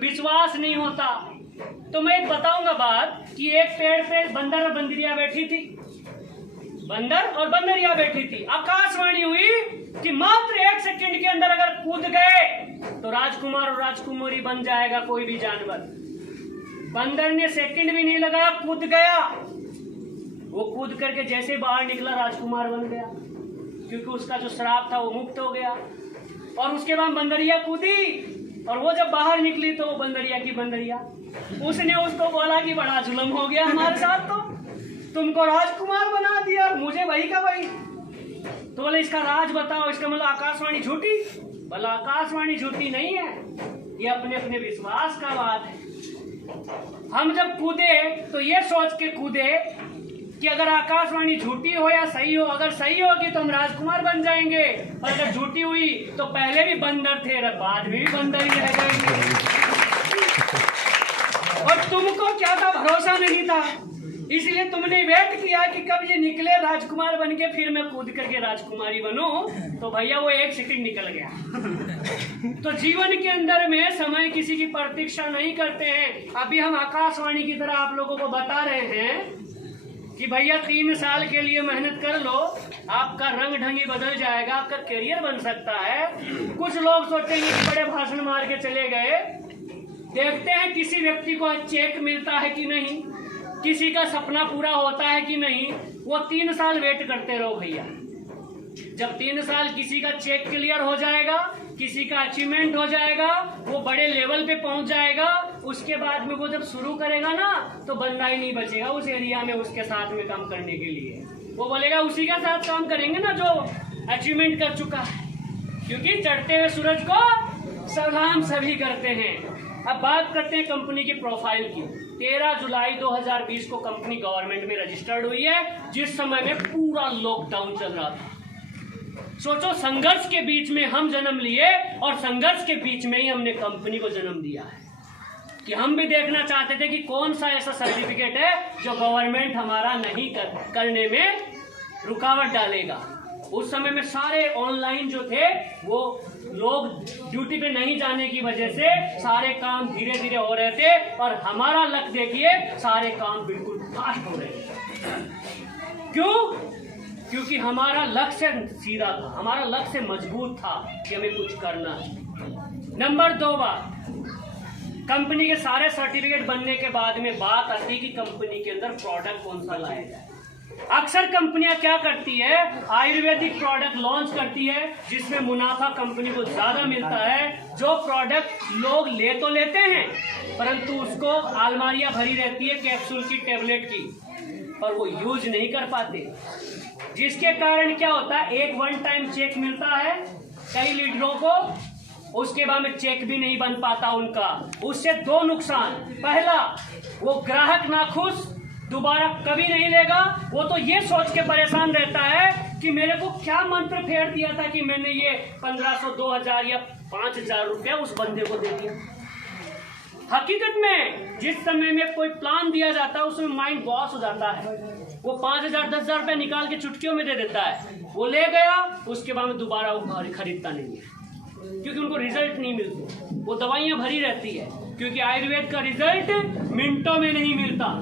विश्वास नहीं होता। तो मैं एक बताऊंगा बात कि एक पेड़ पे बंदर और बंदरिया बैठी थी, बंदर और बंदरिया बैठी थी। आकाशवाणी हुई कि मात्र 1 सेकंड के अंदर अगर कूद गए तो राजकुमार और राजकुमारी बन जाएगा कोई भी जानवर। बंदर ने सेकंड भी नहीं लगाया, कूद गया। वो कूद करके जैसे बाहर निकला राजकुमार बन गया, क्योंकि उसका जो श्राप था वो मुक्त हो गया। और उसके बाद बंदरिया कूदी, और वो जब बाहर निकली तो वो बंदरिया की बंदरिया, उसने उसको बोला कि बड़ा जुल्म हो गया हमारे साथ, तो तुमको राजकुमार बना दिया और मुझे वही का वही। तो बोले इसका राज बताओ, इसका मतलब आकाशवाणी झूठी? बोला आकाशवाणी झूठी नहीं है, ये अपने अपने विश्वास का बात है। हम जब कूदे तो ये सोच के कूदे कि अगर आकाशवाणी झूठी हो या सही हो, अगर सही होगी तो हम राजकुमार बन जाएंगे, और अगर झूठी हुई तो पहले भी बंदर थे और बाद में भी बंदर ही रह जाएंगे। और तुमको क्या था, भरोसा नहीं था, इसलिए तुमने वेट किया कि कब ये निकले राजकुमार बन के, फिर मैं कूद करके राजकुमारी बनूं। तो भैया वो 1 सेकंड निकल गया। तो जीवन के अंदर में समय किसी की प्रतीक्षा नहीं करते हैं। अभी हम आकाशवाणी की तरह आप लोगों को बता रहे हैं कि भैया 3 साल के लिए मेहनत कर लो, आपका रंग ढंगी बदल जाएगा, आपका करियर बन सकता है। कुछ लोग सोचेंगे कि बड़े भाषण मार के चले गए। देखते हैं किसी व्यक्ति को चेक मिलता है कि नहीं, किसी का सपना पूरा होता है कि नहीं। वो 3 साल वेट करते रहो भैया। जब 3 साल किसी का चेक क्लियर हो जाएगा, किसी का अचीवमेंट हो जाएगा, वो बड़े लेवल पे पहुंच जाएगा, उसके बाद में वो जब शुरू करेगा ना तो बंदा ही नहीं बचेगा उस एरिया में उसके साथ में काम करने के लिए। वो बोलेगा उसी के साथ काम करेंगे ना जो अचीवमेंट कर चुका है, क्योंकि चढ़ते हुए सूरज को सलाम सभी करते हैं। अब बात करते हैं कंपनी की प्रोफाइल की। 13 जुलाई 2020 को कंपनी गवर्नमेंट में रजिस्टर्ड हुई है, जिस समय में पूरा लॉकडाउन चल रहा था। सोचो, संघर्ष के बीच में हम जन्म लिए और संघर्ष के बीच में ही हमने कंपनी को जन्म दिया है। कि हम भी देखना चाहते थे कि कौन सा ऐसा सर्टिफिकेट है जो गवर्नमेंट हमारा नहीं करने में रुकावट डालेगा। उस समय में सारे ऑनलाइन जो थे वो लोग ड्यूटी पे नहीं जाने की वजह से सारे काम धीरे धीरे हो रहे थे, और हमारा लक देखिए सारे काम बिल्कुल फास्ट हो रहे थे। क्यों? क्योंकि हमारा लक्ष्य सीधा था, हमारा लक्ष्य मजबूत था कि हमें कुछ करना है। नंबर 2 बात, कंपनी के सारे सर्टिफिकेट बनने के बाद में बात आती है कि कंपनी के अंदर प्रोडक्ट कौन सा लाया जाए। अक्सर कंपनियां क्या करती है, आयुर्वेदिक प्रोडक्ट लॉन्च करती है जिसमें मुनाफा कंपनी को ज्यादा मिलता है। जो प्रोडक्ट लोग ले तो लेते हैं, परंतु उसको अलमारियां भरी रहती है कैप्सूल की, टेबलेट की, और वो यूज नहीं कर पाते। जिसके कारण क्या होता है, एक 1 टाइम चेक मिलता है कई लीडरों को, उसके बाद में चेक भी नहीं बन पाता उनका। उससे 2 नुकसान। पहला, वो ग्राहक नाखुश, दोबारा कभी नहीं लेगा। वो तो ये सोच के परेशान रहता है कि मेरे को क्या मंत्र फेर दिया था कि मैंने ये 1500, 2000 या 5000 रुपया उस बंदे को दे दिया। हकीकत में जिस समय में कोई प्लान दिया जाता है उसमें माइंड बॉस हो जाता है। वो 5000, 10,000 रुपया निकाल के चुटकियों में दे देता है। वो ले गया, उसके बाद में दोबारा वो खरीदता नहीं है, क्योंकि उनको रिजल्ट नहीं मिलते। वो दवाइयां भरी रहती है, क्योंकि आयुर्वेद का रिजल्ट मिनटों में नहीं मिलता।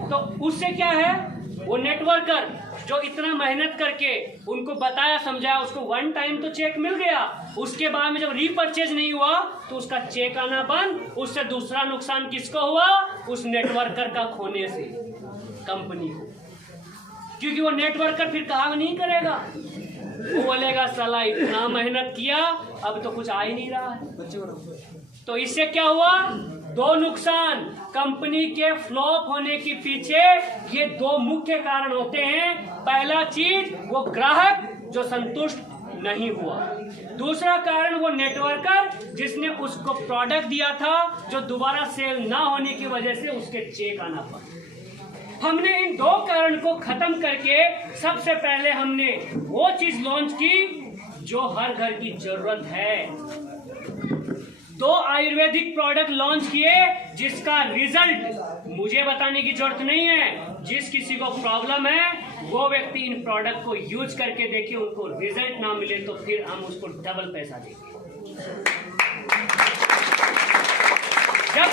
तो उससे क्या है, वो नेटवर्कर जो इतना मेहनत करके उनको बताया समझाया, उसको 1 टाइम तो चेक मिल गया, उसके बाद में जब रीपरचेज नहीं हुआ तो उसका चेक आना बंद। उससे दूसरा नुकसान किसको हुआ, उस नेटवर्कर का खोने से कंपनी को, क्योंकि वो नेटवर्कर फिर काम नहीं करेगा। वो बोलेगा साला इतना मेहनत किया, अब तो कुछ आ ही नहीं रहा है। तो इससे क्या हुआ, 2 नुकसान। कंपनी के फ्लॉप होने के पीछे ये 2 मुख्य कारण होते हैं। पहला चीज, वो ग्राहक जो संतुष्ट नहीं हुआ। दूसरा कारण, वो नेटवर्कर जिसने उसको प्रोडक्ट दिया था जो दोबारा सेल ना होने की वजह से उसके चेक आना पड़ा। हमने इन 2 कारण को खत्म करके सबसे पहले हमने वो चीज लॉन्च की जो हर घर की जरूरत है। 2 आयुर्वेदिक प्रोडक्ट लॉन्च किए जिसका रिजल्ट मुझे बताने की जरूरत नहीं है। जिस किसी को प्रॉब्लम है वो व्यक्ति इन प्रोडक्ट को यूज करके देखिए, उनको रिजल्ट ना मिले तो फिर हम उसको डबल पैसा देंगे।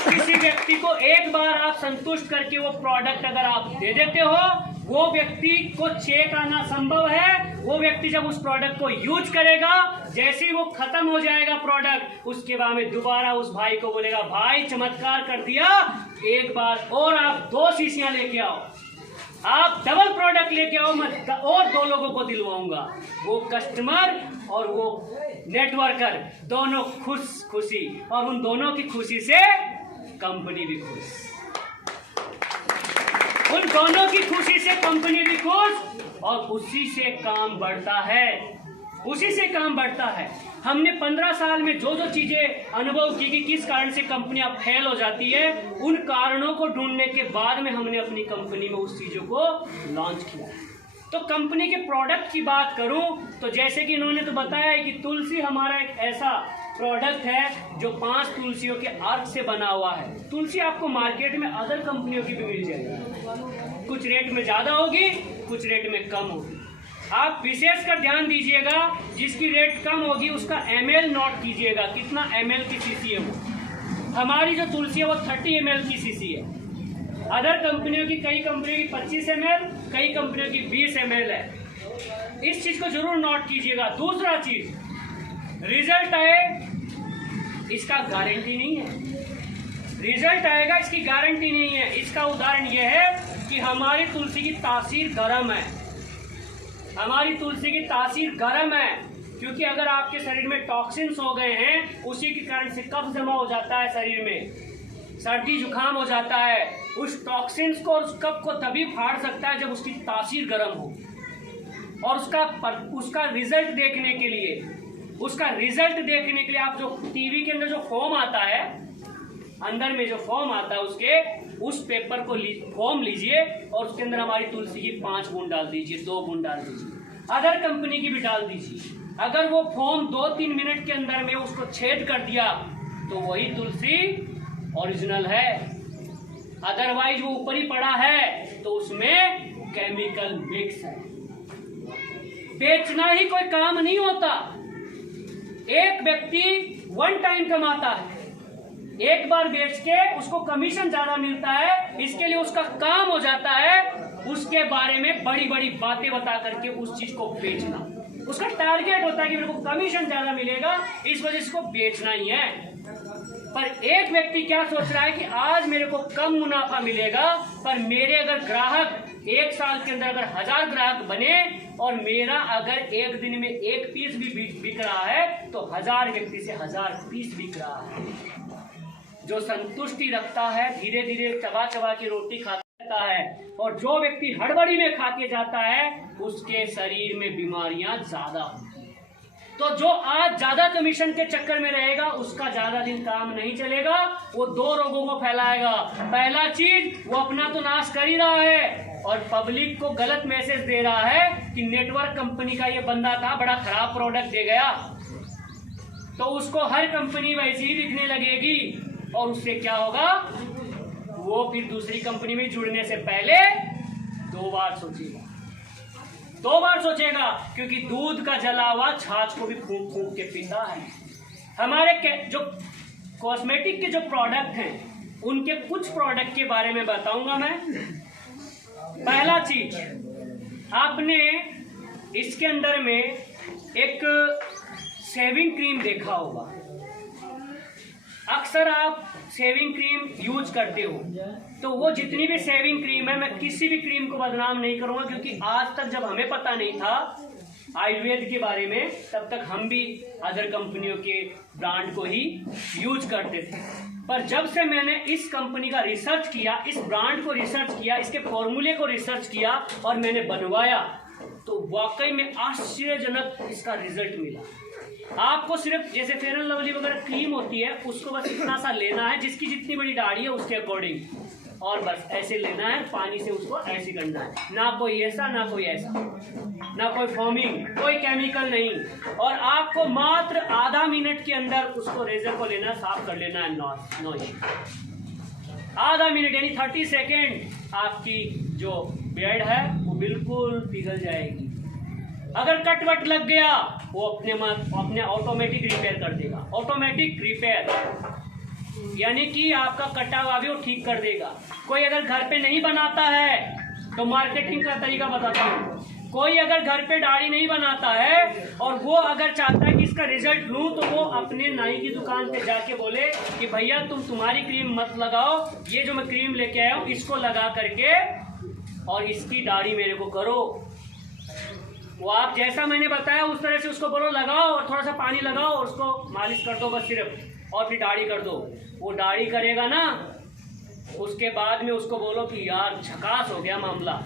किसी व्यक्ति को एक बार आप संतुष्ट करके वो प्रोडक्ट अगर आप दे देते हो, वो व्यक्ति को चेक आना संभव है। वो व्यक्ति जब उस प्रोडक्ट को यूज करेगा, जैसे ही वो खत्म हो जाएगा प्रोडक्ट, उसके बाद में दोबारा उस भाई को बोलेगा, भाई चमत्कार कर दिया, एक बार और आप 2 शीशियां लेके आओ, आप डबल प्रोडक्ट लेके आओ, मैं और 2 लोगों को दिलवाऊंगा। वो कस्टमर और वो नेटवर्कर दोनों खुशी, और उन दोनों की खुशी से कंपनी भी खुश, उन दोनों की खुशी से कंपनी भी खुश, और उसी से काम बढ़ता है, उसी से काम बढ़ता है। हमने 15 साल में जो जो चीजें अनुभव की कि किस कारण से कंपनियां फेल हो जाती है, उन कारणों को ढूंढने के बाद में हमने अपनी कंपनी में उस चीजों को लॉन्च किया। तो कंपनी के प्रोडक्ट की बात करूं तो जैसे कि इन्होंने तो बताया है कि तुलसी हमारा एक ऐसा प्रोडक्ट है जो 5 तुलसियों के अर्क से बना हुआ है। तुलसी आपको मार्केट में अदर कंपनियों की भी मिल जाएगी, कुछ रेट में ज्यादा होगी, कुछ रेट में कम होगी। आप विशेष कर ध्यान दीजिएगा, जिसकी रेट कम होगी उसका ml नोट कीजिएगा, कितना ml की सीसी है वो। हमारी जो तुलसी है वो 30 ml की सीसी है। अदर कंपनियों की, कई कंपनियों की 25 ml, कई कंपनियों की 20 ml है। इस चीज को जरूर नोट कीजिएगा। दूसरा चीज, रिजल्ट आए इसका गारंटी नहीं है, रिजल्ट आएगा इसकी गारंटी नहीं है। इसका उदाहरण यह है कि हमारी तुलसी की तासीर गर्म है, हमारी तुलसी की तासीर गर्म है, क्योंकि अगर आपके शरीर में टॉक्सिन्स हो गए हैं, उसी के कारण से कफ जमा हो जाता है शरीर में, सर्दी जुकाम हो जाता है। उस टॉक्सिन्स को और उस कफ को तभी फाड़ सकता है जब उसकी तासीर गर्म हो। और उसका रिजल्ट देखने के लिए, उसका रिजल्ट देखने के लिए आप जो टीवी के अंदर जो फॉर्म आता है, अंदर में जो फॉर्म आता है उसके, उस पेपर को फॉर्म लीजिए और उसके अंदर हमारी तुलसी की 5 बूंद डाल दीजिए, 2 बूंद डाल दीजिए, अदर कंपनी की भी डाल दीजिए। अगर वो फॉर्म 2-3 मिनट के अंदर में उसको छेद कर दिया तो वही तुलसी ओरिजिनल है। अदरवाइज वो ऊपर ही पड़ा है तो उसमें केमिकल मिक्स है। बेचना ही कोई काम नहीं होता। एक व्यक्ति 1 टाइम कमाता है, एक बार बेच के उसको कमीशन ज्यादा मिलता है, इसके लिए उसका काम हो जाता है उसके बारे में बड़ी बड़ी बातें बता करके उस चीज को बेचना। उसका टारगेट होता है कि मेरे को कमीशन ज्यादा मिलेगा, इस वजह से इसको बेचना ही है। पर एक व्यक्ति क्या सोच रहा है कि आज मेरे को कम मुनाफा मिलेगा, पर मेरे अगर ग्राहक 1 साल के अंदर अगर 1000 ग्राहक बने और मेरा अगर एक दिन में 1 पीस भी बिक रहा है तो 1000 व्यक्ति से 1000 पीस बिक रहा है। जो संतुष्टि रखता है, धीरे धीरे चबा चबा के रोटी खाता है, और जो व्यक्ति हड़बड़ी में खा के जाता है उसके शरीर में बीमारियां ज्यादा होती हैं। तो जो आज ज्यादा कमीशन के चक्कर में रहेगा उसका ज्यादा दिन काम नहीं चलेगा, वो 2 रोगों को फैलाएगा। पहला चीज, वो अपना तो नाश कर ही रहा है और पब्लिक को गलत मैसेज दे रहा है कि नेटवर्क कंपनी का ये बंदा था, बड़ा खराब प्रोडक्ट दे गया, तो उसको हर कंपनी वैसी ही दिखने लगेगी। और उससे क्या होगा, वो फिर दूसरी कंपनी में जुड़ने से पहले 2 बार सोचेगा, 2 बार सोचेगा, क्योंकि दूध का जला हुआ छाछ को भी फूंक फूंक के पीता है। हमारे जो कॉस्मेटिक के जो प्रोडक्ट हैं उनके कुछ प्रोडक्ट के बारे में बताऊंगा मैं। पहला चीज, आपने इसके अंदर में एक शेविंग क्रीम देखा होगा। अक्सर आप शेविंग क्रीम यूज करते हो, तो वो जितनी भी शेविंग क्रीम है, मैं किसी भी क्रीम को बदनाम नहीं करूंगा, क्योंकि आज तक जब हमें पता नहीं था आयुर्वेद के बारे में, तब तक हम भी अदर कंपनियों के ब्रांड को ही यूज करते थे। पर जब से मैंने इस कंपनी का रिसर्च किया, इस ब्रांड को रिसर्च किया, इसके फॉर्मूले को रिसर्च किया और मैंने बनवाया, तो वाकई में आश्चर्यजनक इसका रिजल्ट मिला। आपको सिर्फ जैसे फेयर एंड लवली वगैरह क्रीम होती है, उसको बस इतना सा लेना है, जिसकी जितनी बड़ी दाढ़ी है उसके अकॉर्डिंग, और बस ऐसे लेना है, पानी से उसको ऐसे करना है, ना कोई ऐसा ना कोई ऐसा, ना कोई फॉर्मिंग, कोई केमिकल नहीं। और आपको मात्र आधा मिनट के अंदर उसको रेजर को लेना, साफ कर लेना है, नॉइस। आधा मिनट यानी 30 सेकेंड, आपकी जो बेड है वो बिल्कुल पिघल जाएगी। अगर कट वट लग गया वो अपने ऑटोमेटिक रिपेयर कर देगा, ऑटोमेटिक रिपेयर। यानी कि आपका कटा हुआ भी वो ठीक कर देगा। कोई अगर घर पे नहीं बनाता है तो मार्केटिंग का तरीका बताता हूँ। कोई अगर घर पे दाढ़ी नहीं बनाता है और वो अगर चाहता है कि इसका रिजल्ट लूं, तो वो अपने नाई की दुकान पे जाके बोले कि भैया तुम्हारी क्रीम मत लगाओ, ये जो मैं क्रीम लेके आया हूँ इसको लगा करके और इसकी दाढ़ी मेरे को करो। वो आप जैसा मैंने बताया उस तरह से उसको बोलो लगाओ, और थोड़ा सा पानी लगाओ और उसको मालिश कर दो बस सिर्फ, और फिर दाढ़ी कर दो। वो दाढ़ी करेगा ना, उसके बाद में उसको बोलो कि यार झकास हो गया मामला,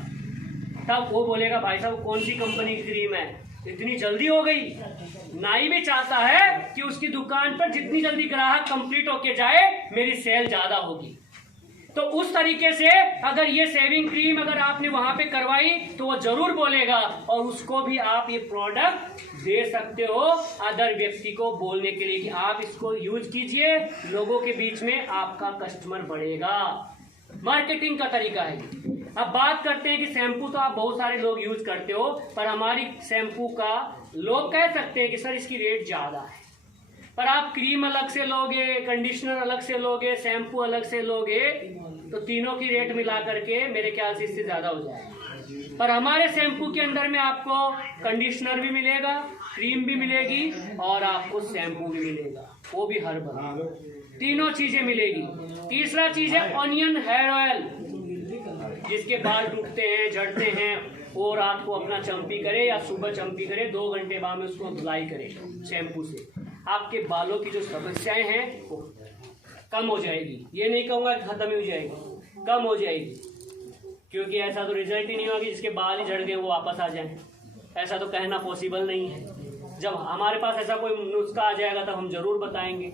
तब वो बोलेगा भाई साहब कौन सी कंपनी की क्रीम है, इतनी जल्दी हो गई। नाई भी चाहता है कि उसकी दुकान पर जितनी जल्दी ग्राहक कंप्लीट होके जाए मेरी सेल ज्यादा होगी। तो उस तरीके से अगर ये सेविंग क्रीम अगर आपने वहां पे करवाई तो वो जरूर बोलेगा, और उसको भी आप ये प्रोडक्ट दे सकते हो अदर व्यक्ति को बोलने के लिए कि आप इसको यूज कीजिए, लोगों के बीच में आपका कस्टमर बढ़ेगा। मार्केटिंग का तरीका है। अब बात करते हैं कि शैम्पू तो आप बहुत सारे लोग यूज करते हो, पर हमारी शैम्पू का लोग कह सकते हैं कि सर इसकी रेट ज्यादा है, पर आप क्रीम अलग से लोगे, कंडीशनर अलग से लोगे, शैम्पू अलग से लोगे, तो तीनों की रेट मिला करके मेरे ख्याल से इससे ज्यादा हो जाएगा। पर हमारे शैम्पू के अंदर में आपको कंडीशनर भी मिलेगा, क्रीम भी मिलेगी और आपको शैम्पू भी मिलेगा, वो भी हर्बल, तीनों चीजें मिलेगी। तीसरा चीज है ऑनियन हेयर ऑयल, जिसके बाल टूटते हैं, झड़ते हैं, वो रात को अपना चंपी करे या सुबह चंपी करे, 2 घंटे बाद में उसको धुलाई करे शैम्पू से, आपके बालों की जो समस्याएं हैं वो कम हो जाएगी। ये नहीं कहूँगा कि खत्म ही हो जाएगी, कम हो जाएगी, क्योंकि ऐसा तो रिजल्ट ही नहीं होगा कि जिसके बाल ही झड़ गए वो वापस आ जाए, ऐसा तो कहना पॉसिबल नहीं है। जब हमारे पास ऐसा कोई नुस्खा आ जाएगा तब हम जरूर बताएंगे।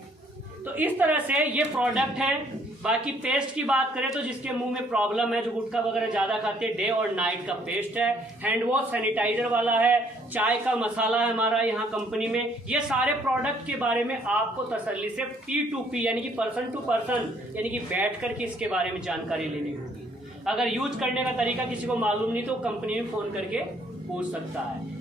तो इस तरह से ये प्रोडक्ट है। बाकी पेस्ट की बात करें तो जिसके मुंह में प्रॉब्लम है, जो गुटखा वगैरह ज्यादा खाते हैं, डे और नाइट का पेस्ट है, हैंड वॉश सैनिटाइजर वाला है, चाय का मसाला है हमारा यहाँ कंपनी में। ये सारे प्रोडक्ट के बारे में आपको तसल्ली से P2P यानी कि पर्सन टू पर्सन यानी कि बैठ करके इसके बारे में जानकारी लेनी होगी। अगर यूज करने का तरीका किसी को मालूम नहीं तो कंपनी में फोन करके पूछ सकता है।